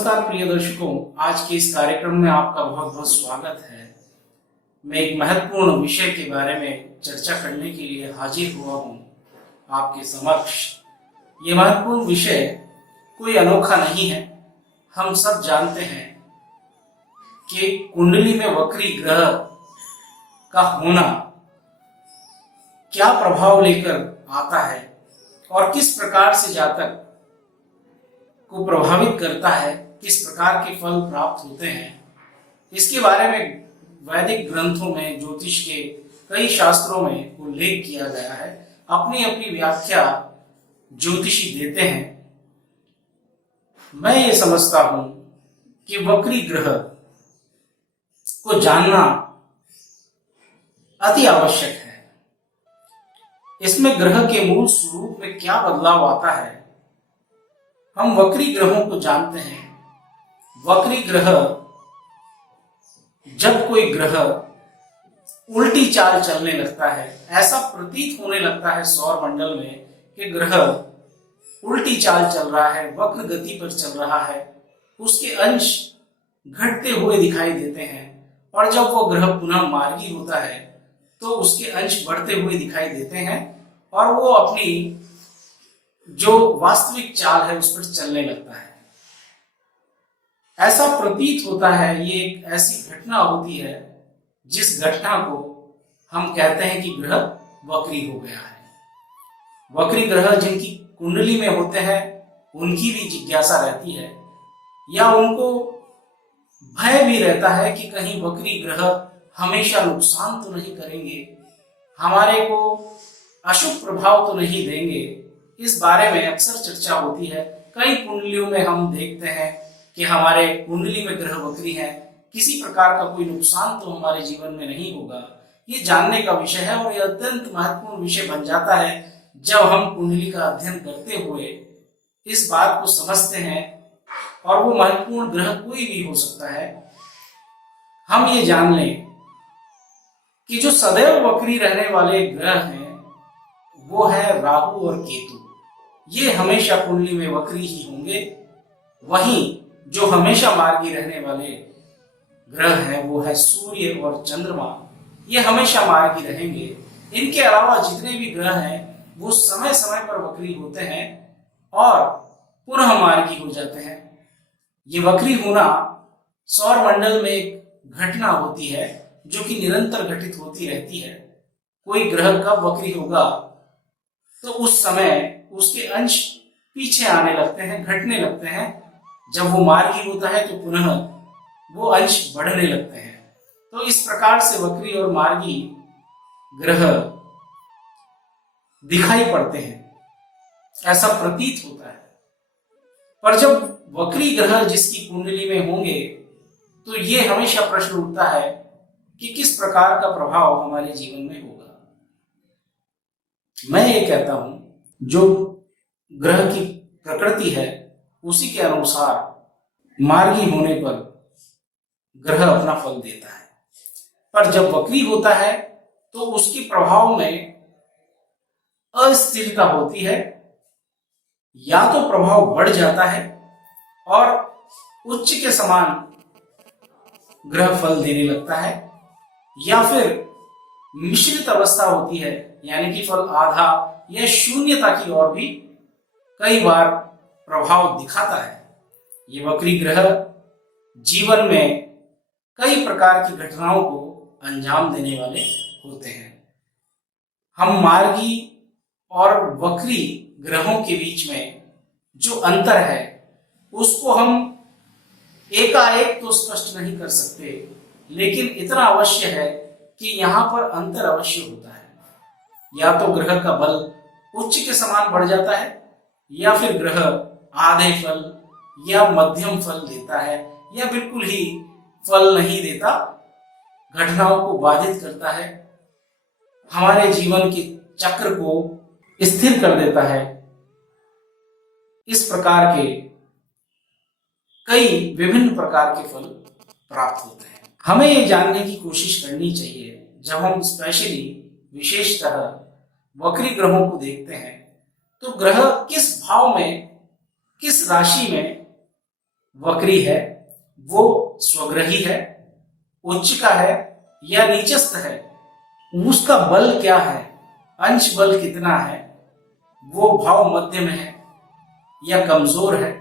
नमस्कार प्रिय दर्शकों, आज के इस कार्यक्रम में आपका बहुत बहुत स्वागत है। मैं एक महत्वपूर्ण विषय के बारे में चर्चा करने के लिए हाजिर हुआ हूँ आपके समक्ष। ये महत्वपूर्ण विषय कोई अनोखा नहीं है। हम सब जानते हैं कि कुंडली में वक्री ग्रह का होना क्या प्रभाव लेकर आता है और किस प्रकार से जातक को प्रभावित करता है, किस प्रकार के फल प्राप्त होते हैं। इसके बारे में वैदिक ग्रंथों में, ज्योतिष के कई शास्त्रों में उल्लेख किया गया है। अपनी अपनी व्याख्या ज्योतिषी देते हैं। मैं ये समझता हूं कि वक्री ग्रह को जानना अति आवश्यक है। इसमें ग्रह के मूल स्वरूप में क्या बदलाव आता है। हम वक्री ग्रहों को जानते हैं। वक्री ग्रह, जब कोई ग्रह उल्टी चाल चलने लगता है, ऐसा प्रतीत होने लगता है सौर मंडल में कि ग्रह उल्टी चाल चल रहा है, वक्र गति पर चल रहा है, उसके अंश घटते हुए दिखाई देते हैं। और जब वो ग्रह पुनः मार्गी होता है तो उसके अंश बढ़ते हुए दिखाई देते हैं और वो अपनी जो वास्तविक चाल है उस पर चलने लगता है। ऐसा प्रतीत होता है, ये एक ऐसी घटना होती है जिस घटना को हम कहते हैं कि ग्रह वक्री हो गया है। वक्री ग्रह जिनकी कुंडली में होते हैं उनकी भी जिज्ञासा रहती है, या उनको भय भी रहता है कि कहीं वक्री ग्रह हमेशा नुकसान तो नहीं करेंगे, हमारे को अशुभ प्रभाव तो नहीं देंगे। इस बारे में अक्सर चर्चा होती है। कई कुंडलियों में हम देखते हैं कि हमारे कुंडली में ग्रह वक्री है, किसी प्रकार का कोई नुकसान तो हमारे जीवन में नहीं होगा। ये जानने का विषय है और ये अत्यंत महत्वपूर्ण विषय बन जाता है जब हम कुंडली का अध्ययन करते हुए इस बात को समझते हैं। और वो महत्वपूर्ण ग्रह कोई भी हो सकता है। हम ये जान लें कि जो सदैव वक्री रहने वाले ग्रह हैं वो है राहु और केतु। ये हमेशा कुंडली में वक्री ही होंगे। वहीं जो हमेशा मार्गी रहने वाले ग्रह हैं वो है सूर्य और चंद्रमा। ये हमेशा मार्गी रहेंगे। इनके अलावा जितने भी ग्रह हैं वो समय समय पर वक्री होते हैं और पुनः मार्गी हो जाते हैं। ये वक्री होना सौर मंडल में एक घटना होती है जो कि निरंतर घटित होती रहती है। कोई ग्रह कब वक्री होगा तो उस समय उसके अंश पीछे आने लगते हैं, घटने लगते हैं। जब वो मार्गी होता है तो पुनः वो अंश बढ़ने लगते हैं। तो इस प्रकार से वक्री और मार्गी ग्रह दिखाई पड़ते हैं, ऐसा प्रतीत होता है। पर जब वक्री ग्रह जिसकी कुंडली में होंगे तो ये हमेशा प्रश्न उठता है कि किस प्रकार का प्रभाव हमारे जीवन में होगा। मैं ये कहता हूं जो ग्रह की प्रकृति है उसी के अनुसार मार्गी होने पर ग्रह अपना फल देता है। पर जब वक्री होता है तो उसके प्रभाव में अस्थिरता होती है। या तो प्रभाव बढ़ जाता है और उच्च के समान ग्रह फल देने लगता है, या फिर मिश्रित अवस्था होती है, यानी कि फल आधा या शून्यता की ओर भी कई बार प्रभाव दिखाता है। ये वक्री ग्रह जीवन में कई प्रकार की घटनाओं को अंजाम देने वाले होते हैं। हम मार्गी और वक्री ग्रहों के बीच में जो अंतर है उसको हम एकाएक तो स्पष्ट नहीं कर सकते, लेकिन इतना अवश्य है कि यहाँ पर अंतर अवश्य होता है। या तो ग्रह का बल उच्च के समान बढ़ जाता है, या फिर ग्रह आधे फल या मध्यम फल देता है, या बिल्कुल ही फल नहीं देता, घटनाओं को बाधित करता है, हमारे जीवन के चक्र को स्थिर कर देता है। इस प्रकार के कई विभिन्न प्रकार के फल प्राप्त होते हैं। हमें ये जानने की कोशिश करनी चाहिए जब हम स्पेशली विशेषतः वक्री ग्रहों को देखते हैं तो ग्रह किस भाव में, किस राशि में वक्री है वो स्वग्रही है, उच्च का है या नीचस्थ है, उसका बल क्या है, अंश बल कितना है, वो भाव मध्य में है या कमजोर है,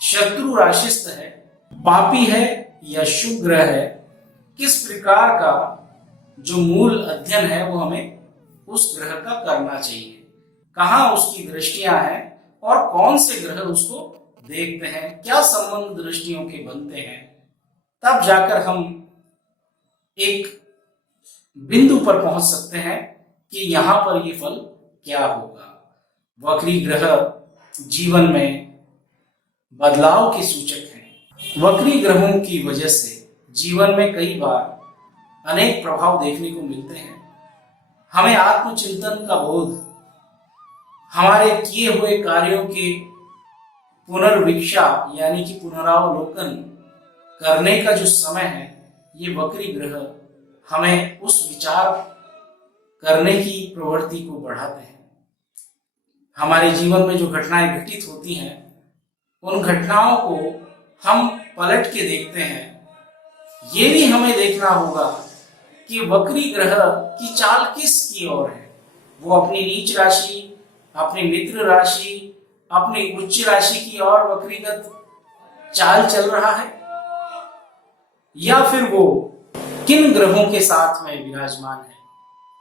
शत्रु राशिस्थ है, पापी है या शुभ ग्रह है, किस प्रकार का जो मूल अध्ययन है वो हमें उस ग्रह का करना चाहिए, कहाँ उसकी दृष्टियां हैं और कौन से ग्रह उसको देखते हैं, क्या संबंध दृष्टियों के बनते हैं, तब जाकर हम एक बिंदु पर पहुंच सकते हैं कि यहां पर ये फल क्या होगा। वक्री ग्रह जीवन में बदलाव के सूचक हैं। वक्री ग्रहों की वजह से जीवन में कई बार अनेक प्रभाव देखने को मिलते हैं। हमें आत्मचिंतन का बोध, हमारे किए हुए कार्यों के पुनर्वीक्षा यानी कि पुनरावलोकन करने का जो समय है, ये वक्री ग्रह हमें उस विचार करने की प्रवृत्ति को बढ़ाते हैं। हमारे जीवन में जो घटनाएं घटित होती हैं, उन घटनाओं को हम पलट के देखते हैं। ये भी हमें देखना होगा कि वक्री ग्रह की चाल किसकी ओर है। वो अपनी नीच राशि, अपनी मित्र राशि, अपनी उच्च राशि की ओर वक्रीगत चाल चल रहा है, या फिर वो किन ग्रहों के साथ में विराजमान है।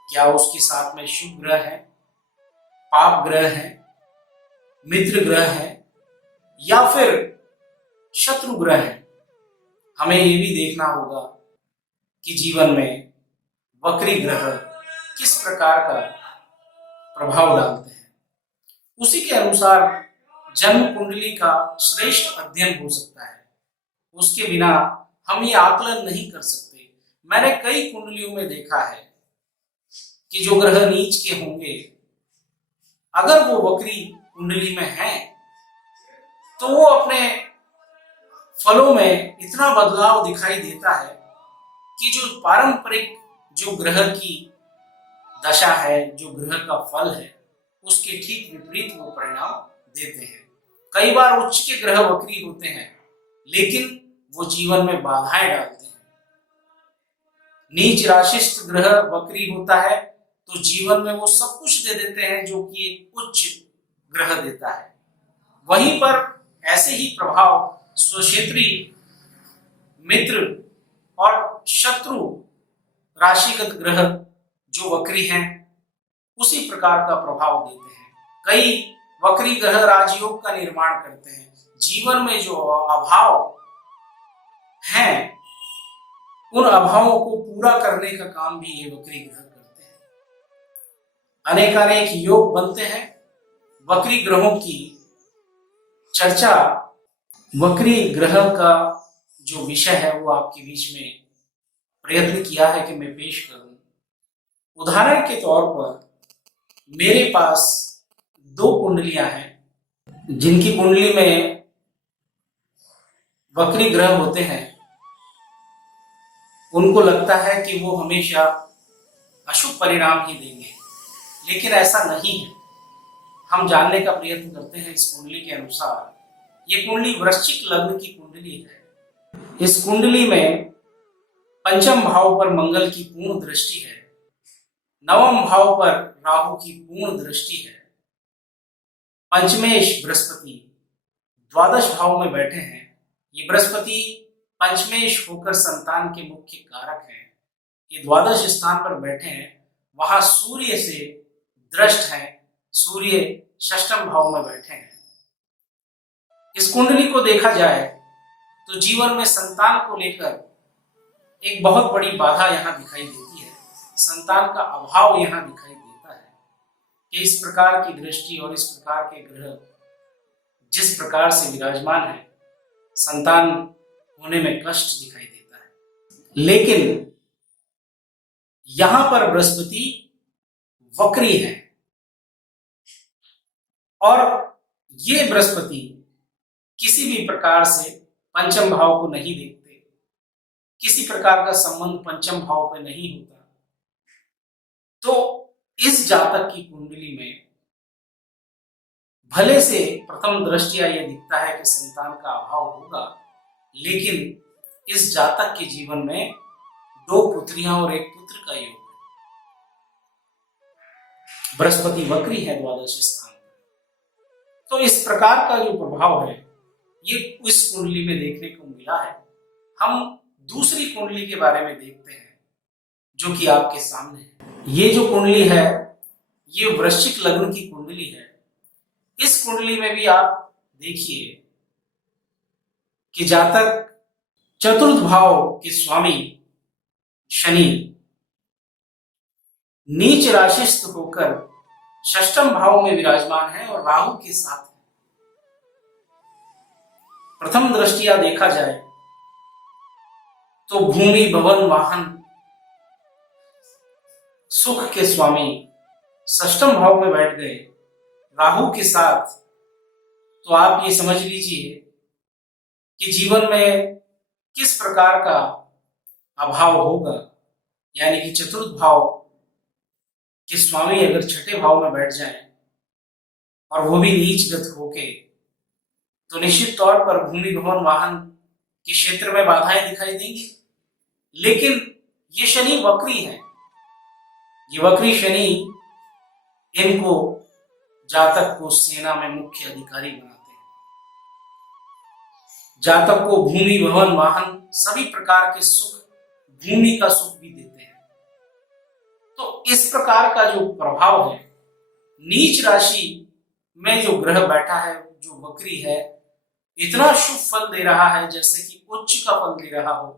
क्या उसके साथ में शुभ ग्रह है, पाप ग्रह है, मित्र ग्रह है, या फिर शत्रु ग्रह है। हमें ये भी देखना होगा कि जीवन में वक्री ग्रह किस प्रकार का प्रभाव डालते हैं। उसी के अनुसार जन्म कुंडली का श्रेष्ठ अध्ययन हो सकता है। उसके बिना हम ये आकलन नहीं कर सकते। मैंने कई कुंडलियों में देखा है कि जो ग्रह नीच के होंगे, अगर वो वक्री कुंडली में हैं, तो वो अपने फलों में इतना बदलाव दिखाई देता है कि जो पारंपरिक जो ग्रह की दशा है, जो ग्रह का फल है, उसके ठीक विपरीत वो परिणाम देते हैं। कई बार उच्च के ग्रह वक्री होते हैं, लेकिन वो जीवन में बाधाएं डालते हैं। नीच राशिस्थ ग्रह वक्री होता है तो जीवन में वो सब कुछ दे देते हैं जो कि एक उच्च ग्रह देता है। वहीं पर ऐसे ही प्रभाव स्वक्षेत्री, मित्र और शत्रु राशिगत ग्रह जो वक्री हैं, उसी प्रकार का प्रभाव देते हैं। कई वक्री ग्रह राजयोग का निर्माण करते हैं। जीवन में जो अभाव हैं, उन अभावों को पूरा करने का काम भी ये वक्री ग्रह करते हैं। अनेकानेक योग बनते हैं। वक्री ग्रहों की चर्चा, वक्री ग्रह का जो विषय है वो आपके बीच में प्रयत्न किया है कि मैं पेश करूं। उदाहरण के तौर पर मेरे पास 2 कुंडलियां हैं जिनकी कुंडली में वक्री ग्रह होते हैं। उनको लगता है कि वो हमेशा अशुभ परिणाम ही देंगे, लेकिन ऐसा नहीं है। हम जानने का प्रयत्न करते हैं इस कुंडली के अनुसार। ये कुंडली वृश्चिक लग्न की कुंडली है। इस कुंडली में पंचम भाव पर मंगल की पूर्ण दृष्टि है, नवम भाव पर राहु की पूर्ण दृष्टि है, पंचमेश बृहस्पति द्वादश भाव में बैठे हैं। ये बृहस्पति पंचमेश होकर संतान के मुख्य कारक हैं। ये द्वादश स्थान पर बैठे हैं, वहां सूर्य से दृष्ट हैं। सूर्य षष्ठम भाव में बैठे हैं। इस कुंडली को देखा जाए तो जीवन में संतान को लेकर एक बहुत बड़ी बाधा यहाँ दिखाई देती है। संतान का अभाव यहाँ दिखाई देता है कि इस प्रकार की दृष्टि और इस प्रकार के ग्रह जिस प्रकार से विराजमान है, संतान होने में कष्ट दिखाई देता है। लेकिन यहां पर बृहस्पति वक्री है और ये बृहस्पति किसी भी प्रकार से पंचम भाव को नहीं देखते, किसी प्रकार का संबंध पंचम भाव पे नहीं होता। तो इस जातक की कुंडली में भले से प्रथम दृष्टया यह दिखता है कि संतान का अभाव होगा, लेकिन इस जातक के जीवन में 2 पुत्रियां और 1 पुत्र का योग है। बृहस्पति वक्री है द्वादश स्थान पर। तो इस प्रकार का जो प्रभाव है ये इस कुंडली में देखने को मिला है। हम दूसरी कुंडली के बारे में देखते हैं जो कि आपके सामने है। ये जो कुंडली है ये वृश्चिक लग्न की कुंडली है। इस कुंडली में भी आप देखिए कि जातक चतुर्थ भाव के स्वामी शनि नीच राशिस्थ होकर षष्ठम भाव में विराजमान है और राहु के साथ है। प्रथम दृष्टिया देखा जाए तो भूमि भवन वाहन सुख के स्वामी षष्ठम भाव में बैठ गए राहु के साथ, तो आप ये समझ लीजिए कि जीवन में किस प्रकार का अभाव होगा। यानी कि चतुर्थ भाव के स्वामी अगर छठे भाव में बैठ जाएं और वो भी नीचगत होके, तो निश्चित तौर पर भूमि भवन वाहन के क्षेत्र में बाधाएं दिखाई देंगी। लेकिन ये शनि वक्री है। ये वक्री शनि इनको जातक को सेना में मुख्य अधिकारी बनाते हैं। जातक को भूमि भवन वाहन सभी प्रकार के सुख, भूमि का सुख भी देते हैं। तो इस प्रकार का जो प्रभाव है, नीच राशि में जो ग्रह बैठा है जो वक्री है, इतना शुभ फल दे रहा है जैसे कि उच्च का फल दे रहा हो।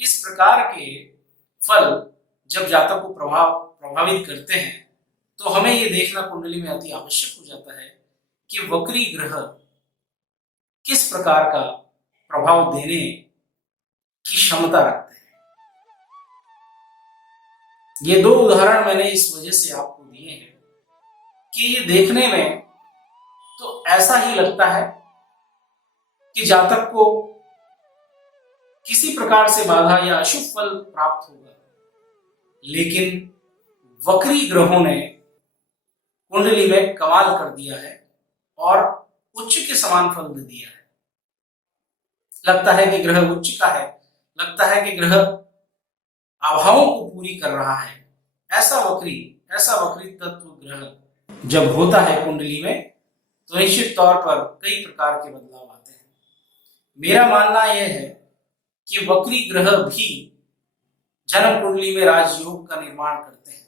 इस प्रकार के फल जब जातक को प्रभावित करते हैं तो हमें यह देखना कुंडली में अति आवश्यक हो जाता है कि वक्री ग्रह किस प्रकार का प्रभाव देने की क्षमता रखते हैं। ये 2 उदाहरण मैंने इस वजह से आपको दिए हैं कि ये देखने में तो ऐसा ही लगता है कि जातक को किसी प्रकार से बाधा या अशुभ फल प्राप्त होगा, लेकिन वक्री ग्रहों ने कुंडली में कमाल कर दिया है और उच्च के समान फल दे दिया है। लगता है कि ग्रह उच्च का है, लगता है कि ग्रह अभावों को पूरी कर रहा है। ऐसा वक्री तत्व ग्रह जब होता है कुंडली में तो निश्चित तौर पर कई प्रकार के बदलाव आते हैं। मेरा मानना यह है कि वक्री ग्रह भी जन्म कुंडली में राजयोग का निर्माण करते हैं,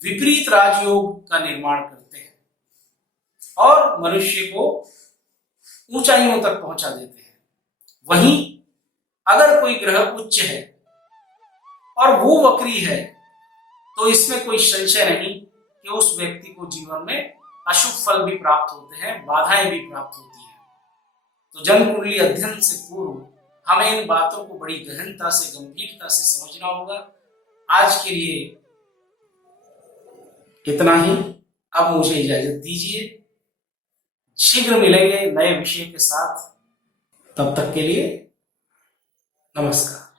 विपरीत राजयोग का निर्माण करते हैं और मनुष्य को ऊंचाइयों तक पहुंचा देते हैं। वहीं अगर कोई ग्रह उच्च है और वो वक्री है तो इसमें कोई संशय नहीं कि उस व्यक्ति को जीवन में अशुभ फल भी प्राप्त होते हैं, बाधाएं भी प्राप्त होती हैं। तो जन्म कुंडली अध्ययन से पूर्व हमें इन बातों को बड़ी गहनता से, गंभीरता से समझना होगा। आज के लिए इतना ही। अब मुझे इजाजत दीजिए। शीघ्र मिलेंगे नए विषय के साथ। तब तक के लिए नमस्कार।